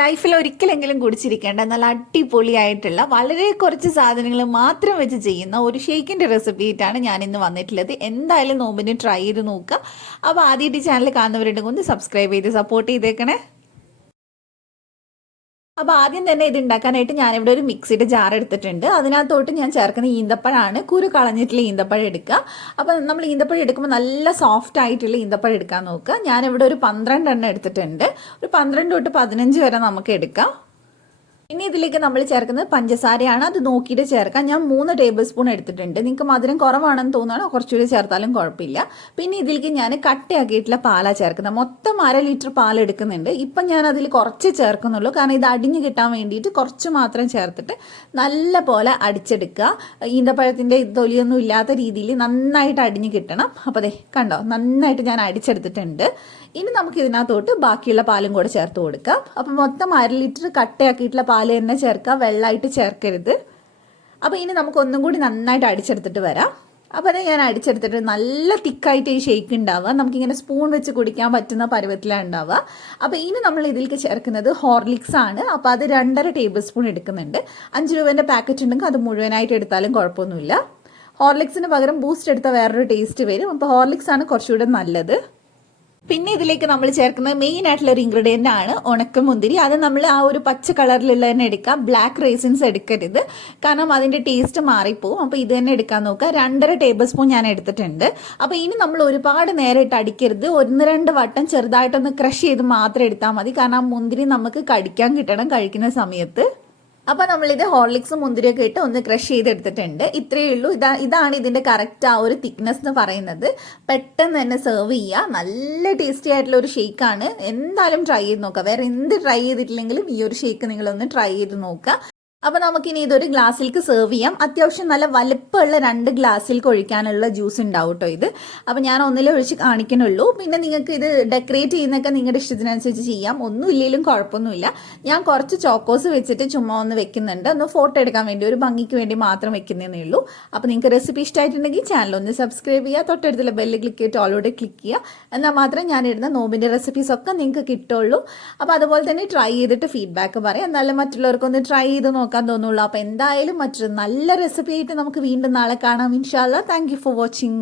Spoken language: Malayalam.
ലൈഫിൽ ഒരിക്കലെങ്കിലും കുടിച്ചിരിക്കേണ്ട നല്ല അടിപൊളിയായിട്ടുള്ള വളരെ കുറച്ച് സാധനങ്ങൾ മാത്രം വെച്ച് ചെയ്യുന്ന ഒരു ഷേക്കിൻ്റെ റെസിപ്പി ആയിട്ടാണ് ഞാൻ ഇന്ന് വന്നിട്ടുള്ളത്. എന്തായാലും നോമ്പിന് ട്രൈ ചെയ്ത് നോക്കുക. അപ്പോൾ ആദ്യമായിട്ട് ഈ ചാനൽ കാണുന്നവരുണ്ടെങ്കിൽ ഒന്ന് സബ്സ്ക്രൈബ് ചെയ്ത് സപ്പോർട്ട് ചെയ്തേക്കണേ. അപ്പോൾ ആദ്യം തന്നെ ഇത് ഉണ്ടാക്കാനായിട്ട് ഞാനിവിടെ ഒരു മിക്സിയുടെ ജാർ എടുത്തിട്ടുണ്ട്. അതിനകത്തോട്ട് ഞാൻ ചേർക്കുന്ന ഈന്തപ്പഴമാണ്. കുരു കളഞ്ഞിട്ടുള്ള ഈന്തപ്പഴം എടുക്കുക. അപ്പോൾ നമ്മൾ ഈന്തപ്പഴം എടുക്കുമ്പോൾ നല്ല സോഫ്റ്റ് ആയിട്ടുള്ള ഈന്തപ്പഴം എടുക്കാൻ നോക്കുക. ഞാനിവിടെ ഒരു 12 എണ്ണം എടുത്തിട്ടുണ്ട്. ഒരു 12 തൊട്ട് 15 വരെ നമുക്ക് എടുക്കാം. ഇനി ഇതിലേക്ക് നമ്മൾ ചേർക്കുന്നത് പഞ്ചസാരയാണ്. അത് നോക്കിയിട്ട് ചേർക്കാം. ഞാൻ 3 ടേബിൾ സ്പൂൺ എടുത്തിട്ടുണ്ട്. നിങ്ങൾക്ക് മധുരം കുറവാണെന്ന് തോന്നുകയാണോ കുറച്ചുകൂടി ചേർത്താലും കുഴപ്പമില്ല. പിന്നെ ഇതിലേക്ക് ഞാൻ കട്ടയാക്കിയിട്ടുള്ള പാലാണ് ചേർക്കുന്നത്. മൊത്തം 1/2 ലിറ്റർ പാൽ എടുക്കുന്നുണ്ട്. ഇപ്പം ഞാൻ അതിൽ കുറച്ച് ചേർക്കുന്നുള്ളൂ, കാരണം ഇത് അടിഞ്ഞ് കിട്ടാൻ വേണ്ടിയിട്ട് കുറച്ച് മാത്രം ചേർത്തിട്ട് നല്ല പോലെ അടിച്ചെടുക്കുക. ഈന്തപ്പഴത്തിൻ്റെ തൊലിയൊന്നും ഇല്ലാത്ത രീതിയിൽ നന്നായിട്ട് അടിഞ്ഞ് കിട്ടണം. അപ്പോൾ അതെ കണ്ടോ, നന്നായിട്ട് ഞാൻ അടിച്ചെടുത്തിട്ടുണ്ട്. ഇനി നമുക്ക് ഇതിനകത്തോട്ട് ബാക്കിയുള്ള പാലും കൂടെ ചേർത്ത് കൊടുക്കാം. അപ്പം മൊത്തം 1/2 ലിറ്റർ കട്ടയാക്കിയിട്ടുള്ള പാല് തന്നെ ചേർക്കുക, വെള്ളമായിട്ട് ചേർക്കരുത്. അപ്പോൾ ഇനി നമുക്ക് ഒന്നും കൂടി നന്നായിട്ട് അടിച്ചെടുത്തിട്ട് വരാം. അപ്പോൾ അത് ഞാൻ അടിച്ചെടുത്തിട്ട് നല്ല തിക്കായിട്ട് ഈ ഷേക്ക് ഉണ്ടാവുക. നമുക്കിങ്ങനെ സ്പൂൺ വെച്ച് കുടിക്കാൻ പറ്റുന്ന പരുവത്തിലാണ് ഉണ്ടാവുക. അപ്പോൾ ഇനി നമ്മൾ ഇതിലേക്ക് ചേർക്കുന്നത് ഹോർലിക്സ് ആണ്. അപ്പോൾ അത് 2.5 ടേബിൾ സ്പൂൺ എടുക്കുന്നുണ്ട്. 5 രൂപേൻ്റെ പാക്കറ്റ് ഉണ്ടെങ്കിൽ അത് മുഴുവനായിട്ട് എടുത്താലും കുഴപ്പമൊന്നുമില്ല. ഹോർലിക്സിന് പകരം ബൂസ്റ്റ് എടുത്താൽ വേറൊരു ടേസ്റ്റ് വരും. അപ്പോൾ ഹോർലിക്സ് ആണ് കുറച്ചുകൂടെ നല്ലത്. പിന്നെ ഇതിലേക്ക് നമ്മൾ ചേർക്കുന്നത് മെയിൻ ആയിട്ടുള്ള ഒരു ഇൻഗ്രീഡിയൻ്റ് ആണ് ഉണക്കമുന്തിരി. അത് നമ്മൾ ആ ഒരു പച്ച കളറിലുള്ള തന്നെ എടുക്കാം. ബ്ലാക്ക് റേസിൻസ് എടുക്കരുത്, കാരണം അതിൻ്റെ ടേസ്റ്റ് മാറിപ്പോവും. അപ്പോൾ ഇത് തന്നെ എടുക്കാൻ നോക്കുക. 2.5 ടേബിൾ സ്പൂൺ ഞാൻ എടുത്തിട്ടുണ്ട്. അപ്പോൾ ഇനി നമ്മൾ ഒരുപാട് നേരം ഇട്ട് അടിക്കരുത്. 1-2 വട്ടം ചെറുതായിട്ടൊന്ന് ക്രഷ് ചെയ്ത് മാത്രം എടുത്താൽ മതി, കാരണം ആ മുന്തിരി നമുക്ക് കടിക്കാൻ കിട്ടണം കഴിക്കുന്ന സമയത്ത്. അപ്പോൾ നമ്മളിത് ഹോർലിക്സും മുന്തിരിയൊക്കെ ഇട്ട് ഒന്ന് ക്രഷ് ചെയ്തെടുത്തിട്ടുണ്ട്. ഇത്രയേ ഉള്ളൂ. ഇതാണ് ഇതിൻ്റെ കറക്റ്റ് ആ ഒരു തിക്നെസ് എന്ന് പറയുന്നത്. പെട്ടെന്ന് തന്നെ സെർവ് ചെയ്യുക. നല്ല ടേസ്റ്റി ആയിട്ടുള്ള ഒരു ഷേക്കാണ്. എന്തായാലും ട്രൈ ചെയ്ത് നോക്കുക. വേറെ എന്ത് ട്രൈ ചെയ്തിട്ടില്ലെങ്കിലും ഈ ഒരു ഷേക്ക് നിങ്ങളൊന്ന് ട്രൈ ചെയ്ത് നോക്കുക. അപ്പോൾ നമുക്കിനി ഇതൊരു ഗ്ലാസ്സിലേക്ക് സെർവ് ചെയ്യാം. അത്യാവശ്യം നല്ല വലുപ്പമുള്ള 2 ഗ്ലാസ്സിലേക്ക് ഒഴിക്കാനുള്ള ജ്യൂസ് ഉണ്ടാവും കേട്ടോ ഇത്. അപ്പോൾ ഞാൻ ഒന്നിലേ ഒഴിച്ച് കാണിക്കണുള്ളൂ. പിന്നെ നിങ്ങൾക്ക് ഇത് ഡെക്കറേറ്റ് ചെയ്യുന്നതൊക്കെ നിങ്ങളുടെ ഇഷ്ടത്തിനനുസരിച്ച് ചെയ്യാം. ഒന്നും ഇല്ലെങ്കിലും കുഴപ്പമൊന്നുമില്ല. ഞാൻ കുറച്ച് ചോക്കോസ് വെച്ചിട്ട് ചുമ്മാ ഒന്ന് വെക്കുന്നുണ്ട്, ഒന്ന് ഫോട്ടോ എടുക്കാൻ വേണ്ടി, ഒരു ഭംഗിക്ക് വേണ്ടി മാത്രം വെക്കുന്നതേ ഉള്ളൂ. അപ്പോൾ നിങ്ങൾക്ക് റെസിപ്പി ഇഷ്ടമായിട്ടുണ്ടെങ്കിൽ ചാനൽ ഒന്ന് സബ്സ്ക്രൈബ് ചെയ്യുക. തൊട്ടടുത്തുള്ള ബെല്ല് ക്ലിക്ക് ചെയ്തിട്ട് ഓളോടെ ക്ലിക്ക് ചെയ്യുക. എന്നാൽ മാത്രമേ ഞാനിടുന്ന നോമ്പിൻ്റെ റെസിപ്പീസൊക്കെ നിങ്ങൾക്ക് കിട്ടുള്ളൂ. അപ്പോൾ അതുപോലെ തന്നെ ട്രൈ ചെയ്തിട്ട് ഫീഡ്ബാക്ക് പറയാം. എന്നാലും മറ്റുള്ളവർക്കൊന്ന് ട്രൈ ചെയ്ത് നോക്കാൻ തോന്നുള്ളൂ. അപ്പോൾ എന്തായാലും മറ്റൊരു നല്ല റെസിപ്പി ആയിട്ട് നമുക്ക് വീണ്ടും നാളെ കാണാം ഇൻഷാ അല്ലാഹ്. Thank you for watching.